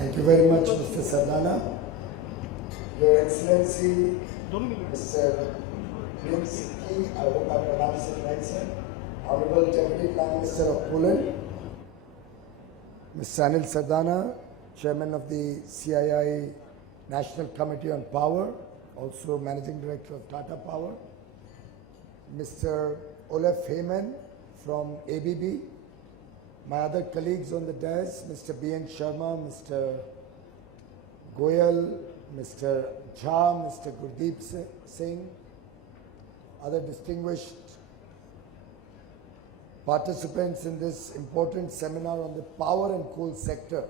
Thank you very much, Mr. Sardana. Your Excellency, Mr. Prince Key, I hope I pronounced it right, sir. Honorable Deputy Prime Minister of Poland, Mr. Anil Sardana, Chairman of the CII National Committee on Power, also Managing Director of Tata Power, Mr. Olaf Heyman from ABB, my other colleagues on the dais, Mr. B.N. Sharma, Mr. Goyal, Mr. Jha, Mr. Gurdeep Singh, other distinguished participants in this important seminar on the power and coal sector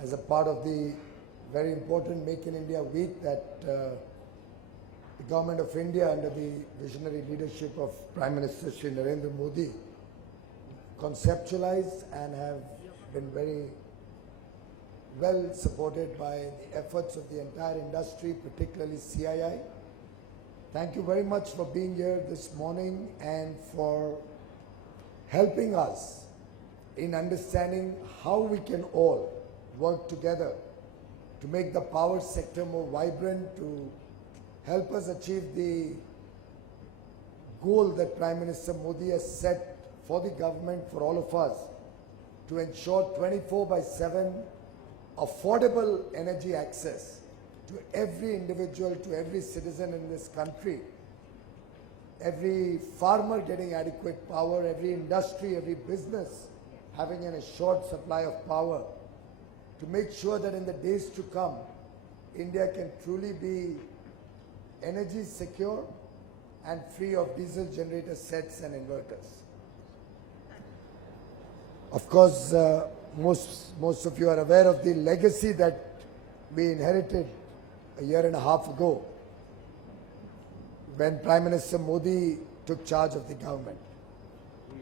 as a part of the very important Make in India Week that the Government of India under the visionary leadership of Prime Minister Shri Narendra Modi conceptualized and have been very well supported by the efforts of the entire industry, particularly CII. Thank you very much for being here this morning and for helping us in understanding how we can all work together to make the power sector more vibrant, to help us achieve the goal that Prime Minister Modi has set for the government, for all of us, to ensure 24/7 affordable energy access to every individual, to every citizen in this country, every farmer getting adequate power, every industry, every business having an assured supply of power, to make sure that in the days to come, India can truly be energy secure and free of diesel generator sets and inverters. Of course, most of you are aware of the legacy that we inherited a year and a half ago when Prime Minister Modi took charge of the government.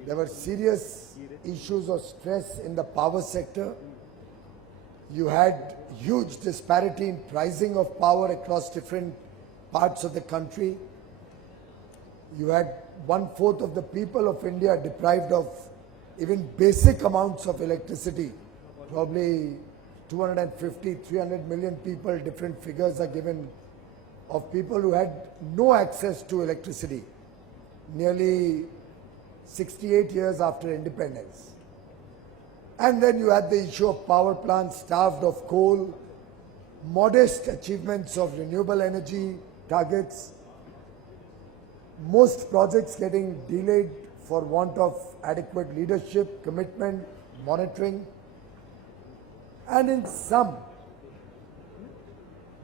There were serious issues of stress in the power sector. You had huge disparity in pricing of power across different parts of the country. You had 1/4 of the people of India deprived of even basic amounts of electricity. Probably 250, 300 million people, different figures are given, of people who had no access to electricity nearly 68 years after independence. And then you had the issue of power plants starved of coal, modest achievements of renewable energy targets, most projects getting delayed for want of adequate leadership, commitment, monitoring. And in sum,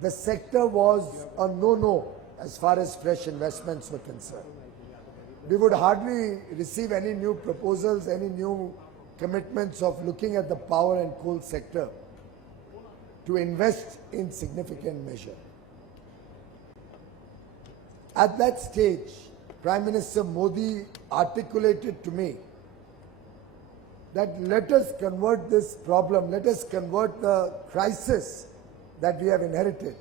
the sector was a no-no as far as fresh investments were concerned. We would hardly receive any new proposals, any new commitments of looking at the power and coal sector to invest in significant measure. At that stage, Prime Minister Modi articulated to me that let us convert this problem, let us convert the crisis that we have inherited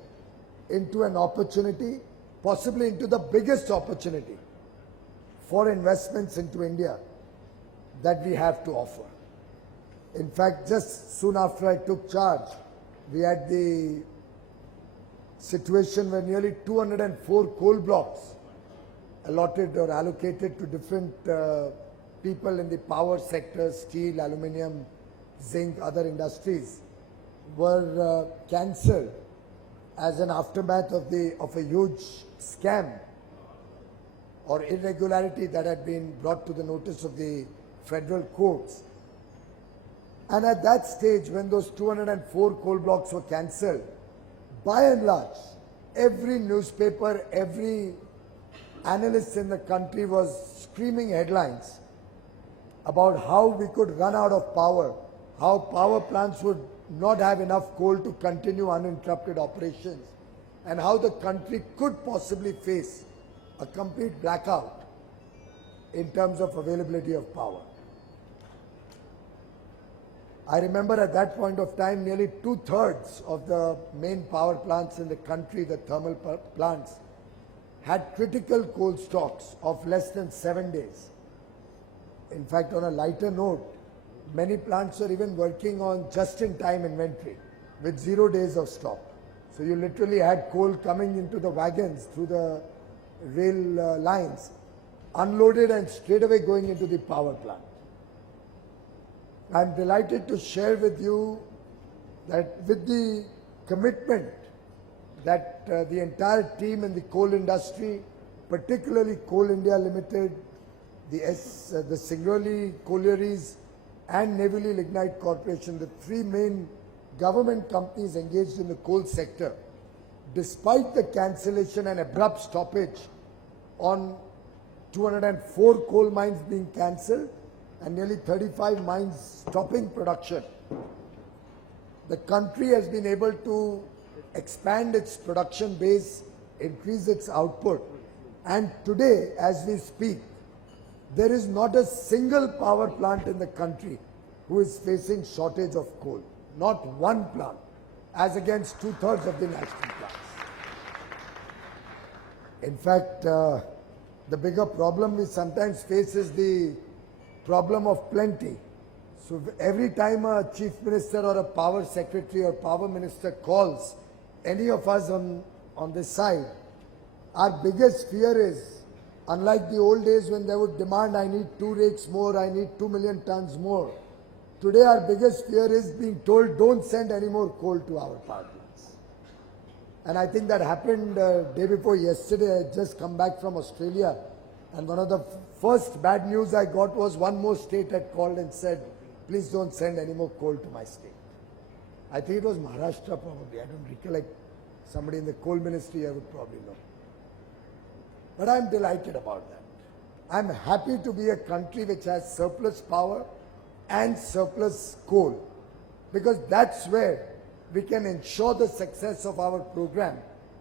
into an opportunity, possibly into the biggest opportunity for investments into India that we have to offer. In fact, just soon after I took charge, we had the situation where nearly 204 coal blocks allotted or allocated to different people in the power sector, steel, aluminium, zinc, other industries, were cancelled as an aftermath of a huge scam or irregularity that had been brought to the notice of the federal courts. And at that stage, when those 204 coal blocks were cancelled, by and large, every newspaper, every analyst in the country was screaming headlines about how we could run out of power, how power plants would not have enough coal to continue uninterrupted operations, and how the country could possibly face a complete blackout in terms of availability of power. I remember at that point of time, nearly 2/3 of the main power plants in the country, the thermal plants, had critical coal stocks of less than 7 days. In fact, on a lighter note, many plants are even working on just-in-time inventory. with 0 days of stop. So you literally had coal coming into the wagons through the rail lines, unloaded and straight away going into the power plant. I'm delighted to share with you that with the commitment that the entire team in the coal industry, particularly Coal India Limited, the Singrauli Collieries and Neyveli Lignite Corporation, the three main government companies engaged in the coal sector, despite the cancellation and abrupt stoppage on 204 coal mines being cancelled and nearly 35 mines stopping production, the country has been able to expand its production base, increase its output, and today, as we speak, there is not a single power plant in the country who is facing shortage of coal. Not one plant, as against 2/3 of the national plants. In fact, the bigger problem we sometimes face is the problem of plenty. So every time a chief minister or a power secretary or power minister calls any of us on this side, our biggest fear is, unlike the old days when they would demand, I need 2 rakes more, I need 2 million tons more. Today our biggest fear is being told, don't send any more coal to our power plants. And I think that happened day before yesterday. I had just come back from Australia, and one of the first bad news I got was one more state had called and said, please don't send any more coal to my state. I think it was Maharashtra probably. I don't recollect. Somebody in the coal ministry I would probably know. But I'm delighted about that. I'm happy to be a country which has surplus power and surplus coal, because that's where we can ensure the success of our program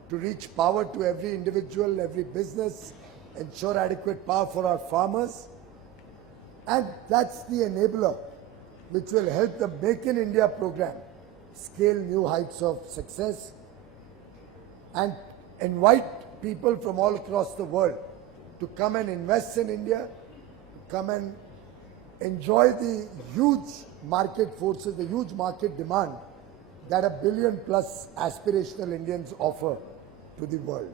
to reach power to every individual, every business, ensure adequate power for our farmers. And that's the enabler which will help the Make in India program scale new heights of success and invite people from all across the world to come and invest in India, come and enjoy the huge market forces, the huge market demand that 1 billion plus aspirational Indians offer to the world.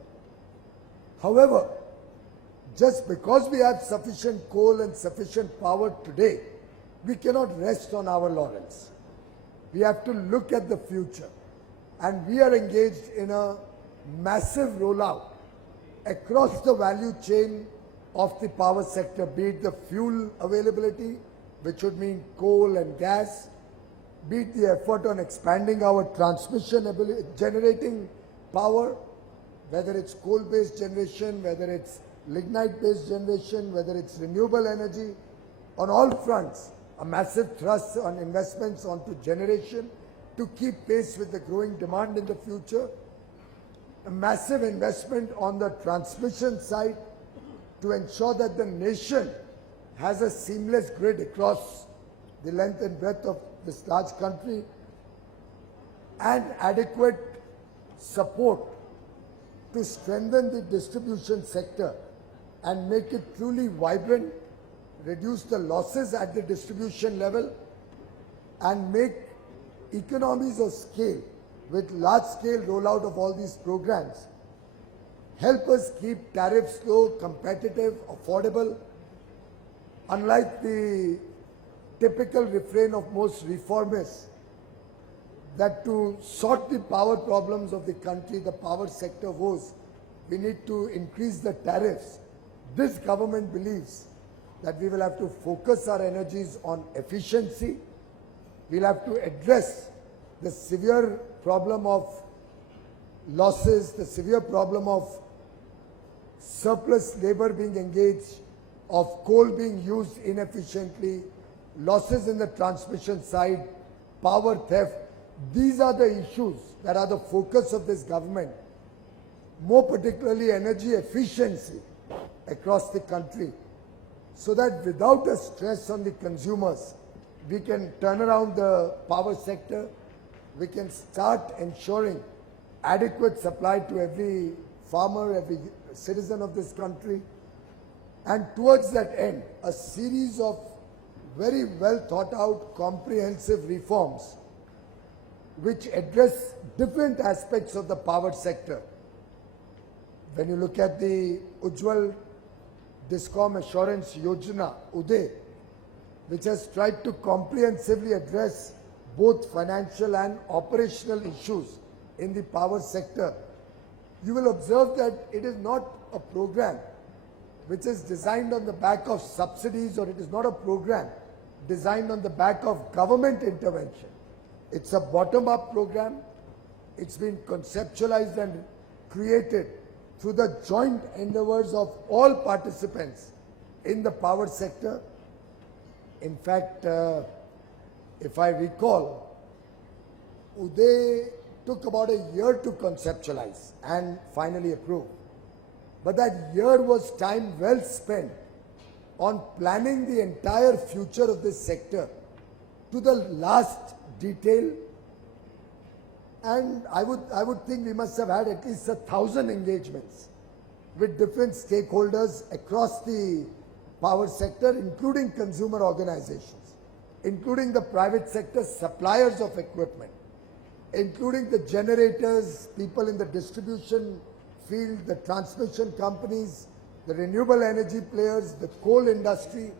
However, just because we have sufficient coal and sufficient power today, we cannot rest on our laurels. We have to look at the future, and we are engaged in a massive rollout across the value chain of the power sector, be it the fuel availability, which would mean coal and gas, be it the effort on expanding our transmission ability, generating power, whether it's coal-based generation, whether it's lignite-based generation, whether it's renewable energy. On all fronts, a massive thrust on investments onto generation to keep pace with the growing demand in the future, a massive investment on the transmission side to ensure that the nation has a seamless grid across the length and breadth of this large country, and adequate support to strengthen the distribution sector and make it truly vibrant, reduce the losses at the distribution level, and make economies of scale with large-scale rollout of all these programs. Help us keep tariffs low, competitive, affordable. Unlike the typical refrain of most reformists, that to sort the power problems of the country, the power sector woes, we need to increase the tariffs. This government believes that we will have to focus our energies on efficiency. We'll have to address the severe problem of losses, the severe problem of surplus labor being engaged, of coal being used inefficiently, losses in the transmission side, power theft. These are the issues that are the focus of this government, more particularly energy efficiency across the country, so that without a stress on the consumers, we can turn around the power sector, we can start ensuring adequate supply to every farmer, every citizen of this country. And towards that end, a series of very well thought out, comprehensive reforms which address different aspects of the power sector. When you look at the Ujjwal Discom Assurance Yojana, UDAY, which has tried to comprehensively address both financial and operational issues in the power sector, you will observe that it is not a program which is designed on the back of subsidies, or it is not a program designed on the back of government intervention. It's a bottom-up program. It's been conceptualized and created through the joint endeavors of all participants in the power sector. In fact, if I recall, UDAY took about a year to conceptualize and finally approve. But that year was time well spent on planning the entire future of this sector to the last detail. And I would think we must have had at least 1,000 engagements with different stakeholders across the power sector, including consumer organizations, including the private sector suppliers of equipment, including the generators, people in the distribution field, the transmission companies, the renewable energy players, the coal industry,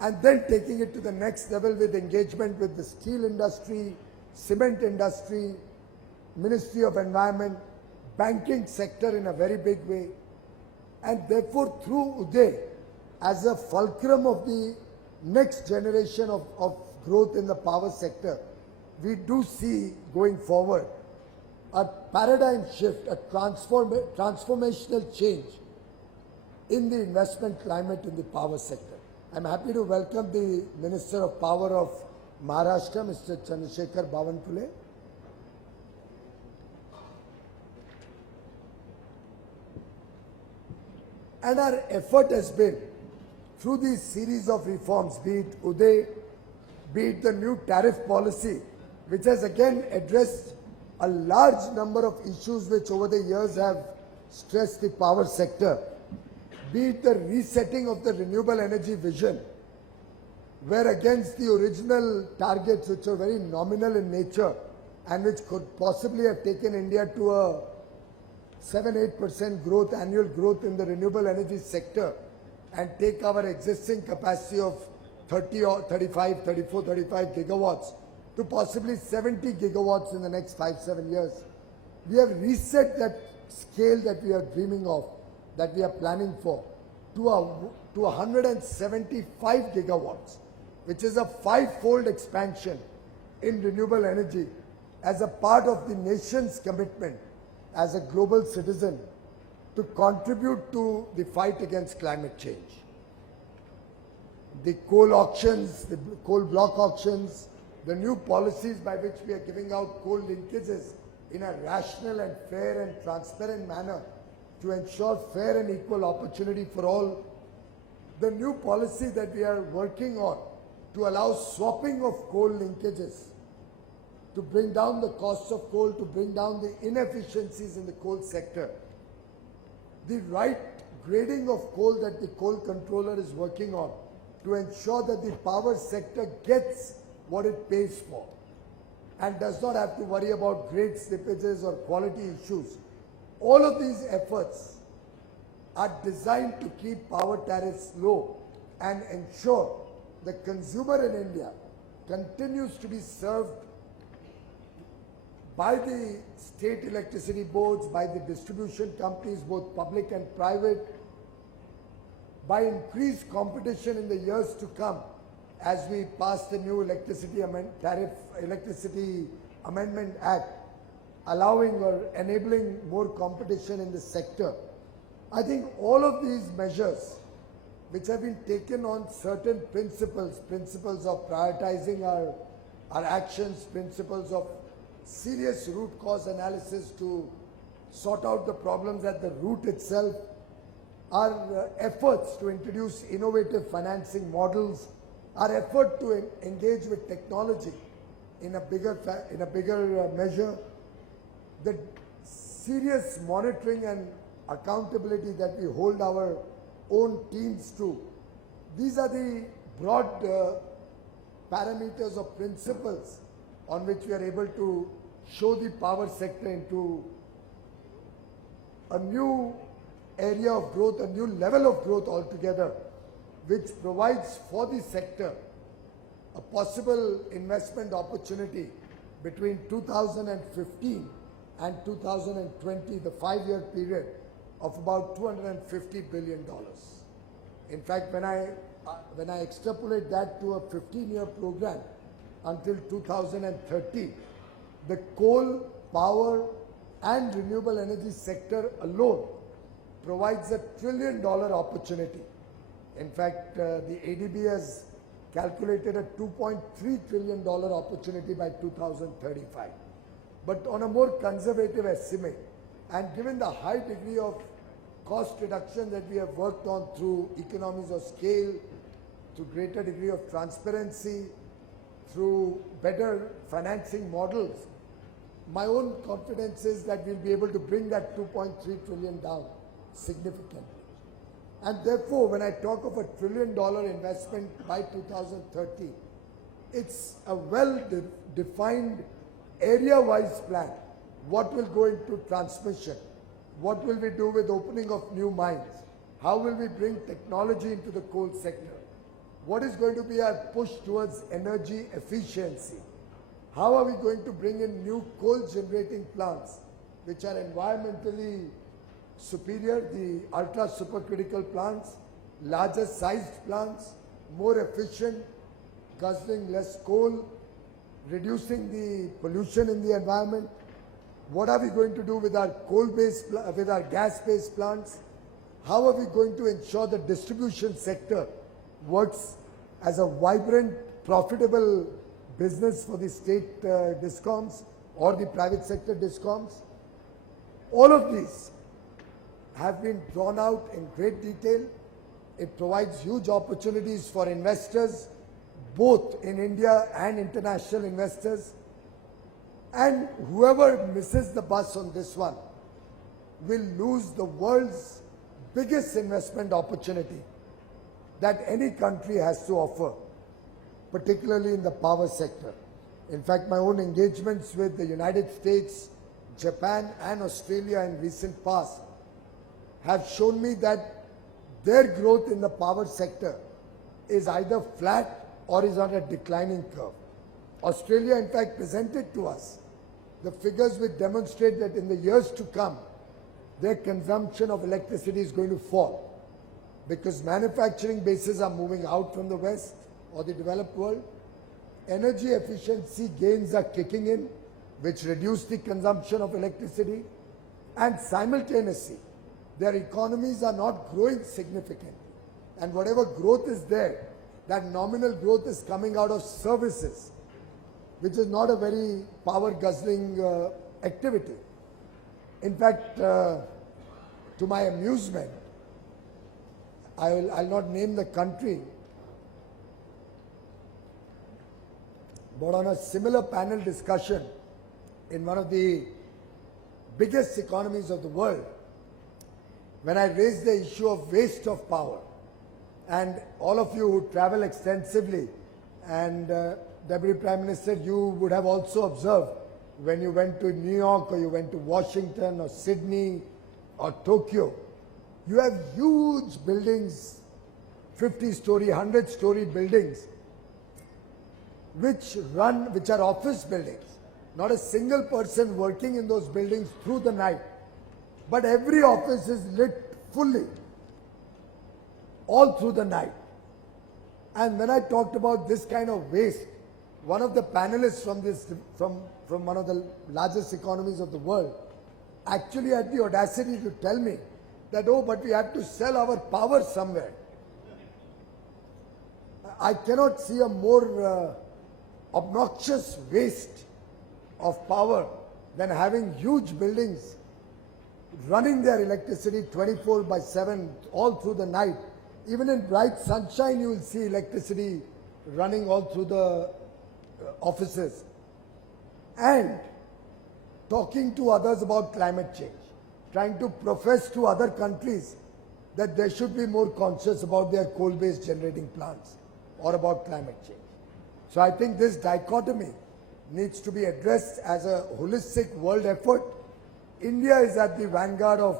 and then taking it to the next level with engagement with the steel industry, cement industry, Ministry of Environment, banking sector in a very big way. And therefore, through UDAY, as a fulcrum of the next generation of growth in the power sector, we do see going forward a paradigm shift, a transformational change in the investment climate in the power sector. I'm happy to welcome the Minister of Power of Maharashtra, Mr. Chandrasekhar Bavanpule. And our effort has been, through these series of reforms, be it UDAY, be it the new tariff policy, which has again addressed a large number of issues which over the years have stressed the power sector, be it the resetting of the renewable energy vision, where against the original targets, which were very nominal in nature and which could possibly have taken India to a 7-8% growth, annual growth in the renewable energy sector, and take our existing capacity of 35 gigawatts to possibly 70 gigawatts in the next 5-7 years. We have reset that scale that we are dreaming of, that we are planning for, to 175 gigawatts, which is a 5-fold expansion in renewable energy as a part of the nation's commitment as a global citizen to contribute to the fight against climate change. The coal auctions, the coal block auctions, the new policies by which we are giving out coal linkages in a rational and fair and transparent manner to ensure fair and equal opportunity for all. The new policy that we are working on to allow swapping of coal linkages, to bring down the costs of coal, to bring down the inefficiencies in the coal sector. The right grading of coal that the coal controller is working on to ensure that the power sector gets what it pays for and does not have to worry about grade slippages or quality issues. All of these efforts are designed to keep power tariffs low and ensure the consumer in India continues to be served by the state electricity boards, by the distribution companies, both public and private, by increased competition in the years to come as we pass the new Electricity Amendment Act, allowing or enabling more competition in the sector. I think all of these measures, which have been taken on certain principles of prioritizing our actions, principles of serious root cause analysis to sort out the problems at the root itself, our efforts to introduce innovative financing models, our effort to engage with technology in a bigger measure, the serious monitoring and accountability that we hold our own teams to. These are the broad parameters or principles on which we are able to show the power sector into a new area of growth, a new level of growth altogether, which provides for the sector a possible investment opportunity between 2015 and 2020, the 5-year period, of about $250 billion. In fact, when I extrapolate that to a 15-year program until 2030, the coal, power and renewable energy sector alone provides a $1 trillion opportunity. In fact, the ADB has calculated a $2.3 trillion opportunity by 2035. But on a more conservative estimate, and given the high degree of cost reduction that we have worked on through economies of scale, through greater degree of transparency, through better financing models, my own confidence is that we'll be able to bring that 2.3 trillion down significantly. And therefore, when I talk of a $1 trillion investment by 2030, it's a well-defined area-wise plan. What will go into transmission? What will we do with opening of new mines? How will we bring technology into the coal sector? What is going to be our push towards energy efficiency? How are we going to bring in new coal generating plants which are environmentally superior, the ultra supercritical plants, larger sized plants, more efficient, guzzling less coal, reducing the pollution in the environment? What are we going to do with our with our gas-based plants? How are we going to ensure the distribution sector works as a vibrant, profitable business for the state discoms or the private sector discoms? All of these have been drawn out in great detail. It provides huge opportunities for investors, both in India and international investors. And whoever misses the bus on this one will lose the world's biggest investment opportunity that any country has to offer, particularly in the power sector. In fact, my own engagements with the United States, Japan and Australia in recent past have shown me that their growth in the power sector is either flat or is on a declining curve. Australia, in fact, presented to us the figures which demonstrate that in the years to come, their consumption of electricity is going to fall because manufacturing bases are moving out from the West or the developed world. Energy efficiency gains are kicking in, which reduce the consumption of electricity, and simultaneously, their economies are not growing significantly. And whatever growth is there, that nominal growth is coming out of services, which is not a very power-guzzling activity. In fact, to my amusement, I'll not name the country, but on a similar panel discussion in one of the biggest economies of the world, when I raised the issue of waste of power, and all of you who travel extensively, and Deputy Prime Minister, you would have also observed when you went to New York or you went to Washington or Sydney or Tokyo, you have huge buildings, 50-story, 100-story buildings, which are office buildings. Not a single person working in those buildings through the night, but every office is lit fully, all through the night. And when I talked about this kind of waste, one of the panelists from one of the largest economies of the world actually had the audacity to tell me that, oh, but we have to sell our power somewhere. I cannot see a more obnoxious waste of power than having huge buildings running their electricity 24/7 all through the night. Even in bright sunshine, you will see electricity running all through the offices. And talking to others about climate change, trying to profess to other countries that they should be more conscious about their coal-based generating plants or about climate change. So I think this dichotomy needs to be addressed as a holistic world effort. India is at the vanguard of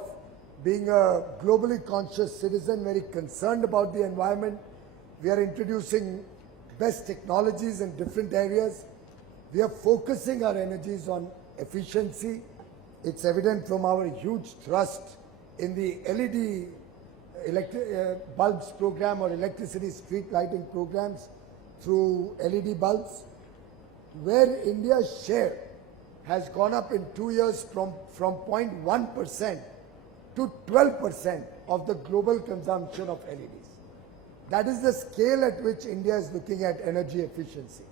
being a globally conscious citizen, very concerned about the environment. We are introducing best technologies in different areas. We are focusing our energies on efficiency. It's evident from our huge thrust in the LED bulbs program or electricity street lighting programs through LED bulbs, where India's share has gone up in 2 years from 0.1% to 12% of the global consumption of LEDs. That is the scale at which India is looking at energy efficiency.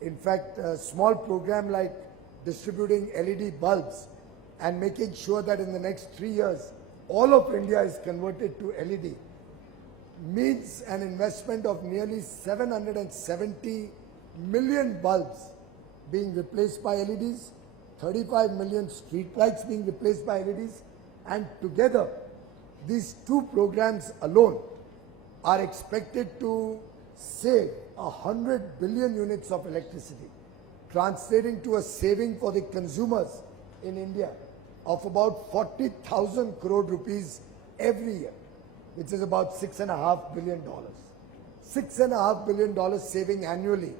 In fact, a small program like distributing LED bulbs and making sure that in the next 3 years, all of India is converted to LED means an investment of nearly 770 million bulbs being replaced by LEDs, 35 million street lights being replaced by LEDs, and together these two programs alone are expected to save 100 billion units of electricity, translating to a saving for the consumers in India of about 40,000 crore rupees every year, which is about $6.5 billion. $6.5 billion saving annually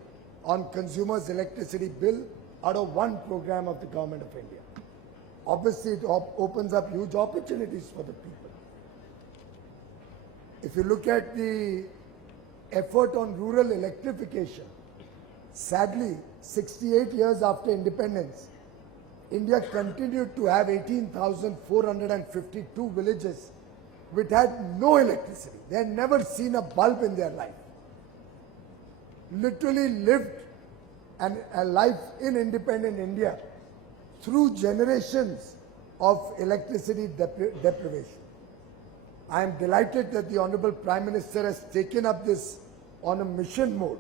on consumers' electricity bill out of one program of the government of India. Obviously, it opens up huge opportunities for the people. If you look at the effort on rural electrification, sadly, 68 years after independence, India continued to have 18,452 villages which had no electricity. They had never seen a bulb in their life. Literally lived a life in independent India through generations of electricity deprivation. I am delighted that the Honorable Prime Minister has taken up this on a mission mode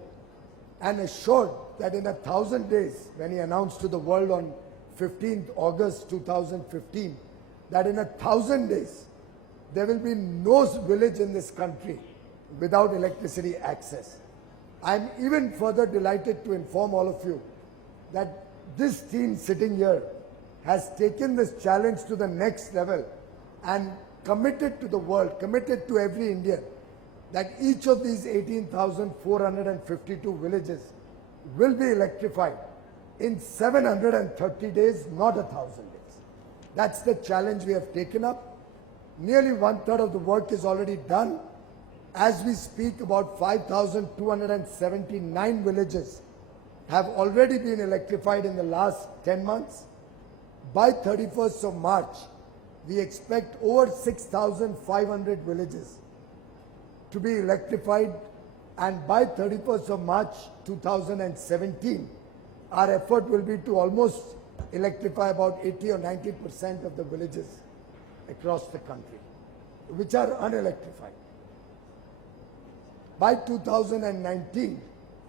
and assured that in 1,000 days, when he announced to the world on 15th August 2015, that in 1,000 days, there will be no village in this country without electricity access. I am even further delighted to inform all of you that this team sitting here has taken this challenge to the next level and committed to the world, committed to every Indian, that each of these 18,452 villages will be electrified in 730 days, not 1,000 days. That's the challenge we have taken up. Nearly 1/3 of the work is already done. As we speak, about 5,279 villages have already been electrified in the last 10 months. By 31st of March, we expect over 6,500 villages to be electrified, and by 31st of March 2017, our effort will be to almost electrify about 80 or 90% of the villages across the country, which are unelectrified. By 2019,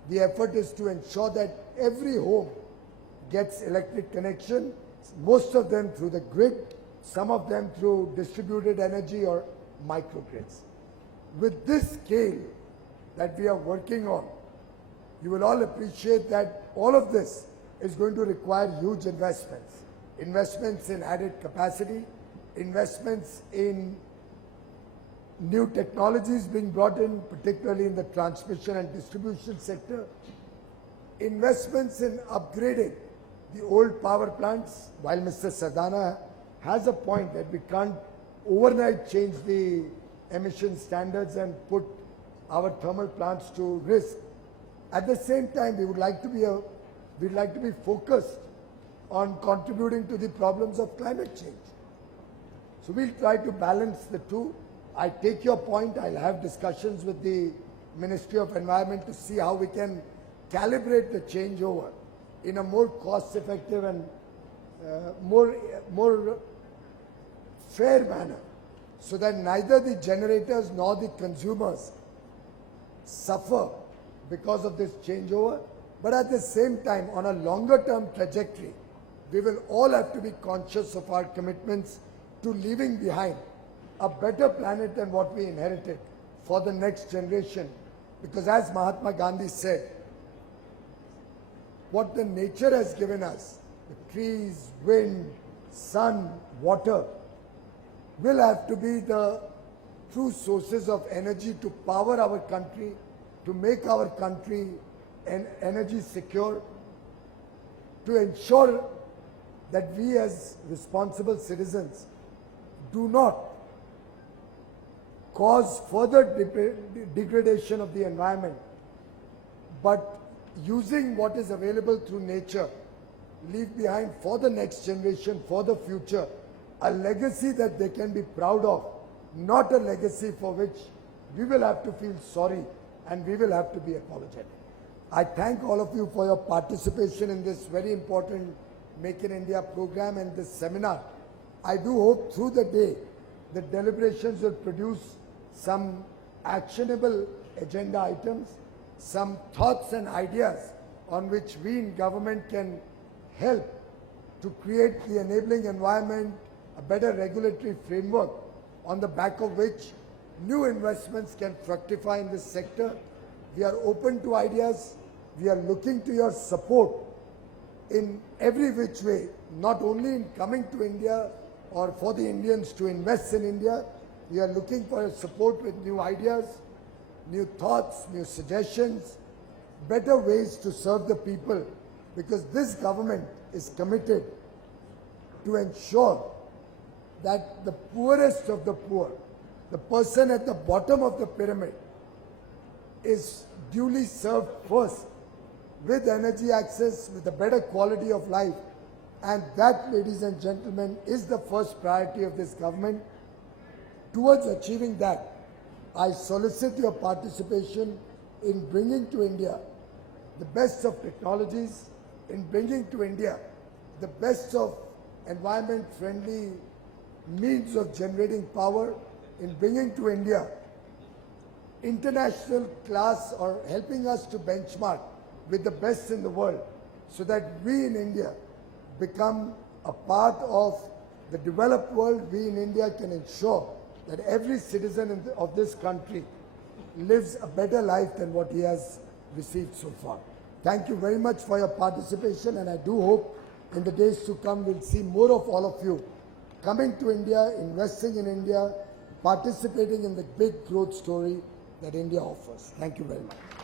the effort is to ensure that every home gets electric connection, most of them through the grid, some of them through distributed energy or microgrids. With this scale that we are working on, you will all appreciate that all of this is going to require huge investments. Investments in added capacity, investments in new technologies being brought in, particularly in the transmission and distribution sector, investments in upgrading the old power plants. While Mr. Sardana has a point that we can't overnight change the emission standards and put our thermal plants to risk, at the same time we'd like to be focused on contributing to the problems of climate change. So we'll try to balance the two. I take your point. I'll have discussions with the Ministry of Environment to see how we can calibrate the changeover in a more cost-effective and more fair manner, so that neither the generators nor the consumers suffer because of this changeover. But at the same time, on a longer-term trajectory, we will all have to be conscious of our commitments to leaving behind a better planet than what we inherited for the next generation. Because as Mahatma Gandhi said, what the nature has given us, the trees, wind, sun, water, will have to be the true sources of energy to power our country, to make our country energy secure, to ensure that we as responsible citizens do not cause further degradation of the environment, but using what is available through nature, leave behind for the next generation, for the future, a legacy that they can be proud of, not a legacy for which we will have to feel sorry and we will have to be apologetic. I thank all of you for your participation in this very important Make in India program and this seminar. I do hope through the day the deliberations will produce some actionable agenda items, some thoughts and ideas on which we in government can help to create the enabling environment, a better regulatory framework on the back of which new investments can fructify in this sector. We are open to ideas. We are looking to your support in every which way, not only in coming to India or for the Indians to invest in India. We are looking for your support with new ideas, new thoughts, new suggestions, better ways to serve the people, because this government is committed to ensure that the poorest of the poor, the person at the bottom of the pyramid, is duly served first with energy access, with a better quality of life. And that, ladies and gentlemen, is the first priority of this government. Towards achieving that, I solicit your participation in bringing to India the best of technologies, in bringing to India the best of environment-friendly means of generating power, in bringing to India international class or helping us to benchmark with the best in the world, so that we in India become a part of the developed world. We in India can ensure that every citizen of this country lives a better life than what he has received so far. Thank you very much for your participation, and I do hope in the days to come we'll see more of all of you coming to India, investing in India, participating in the big growth story that India offers. Thank you very much.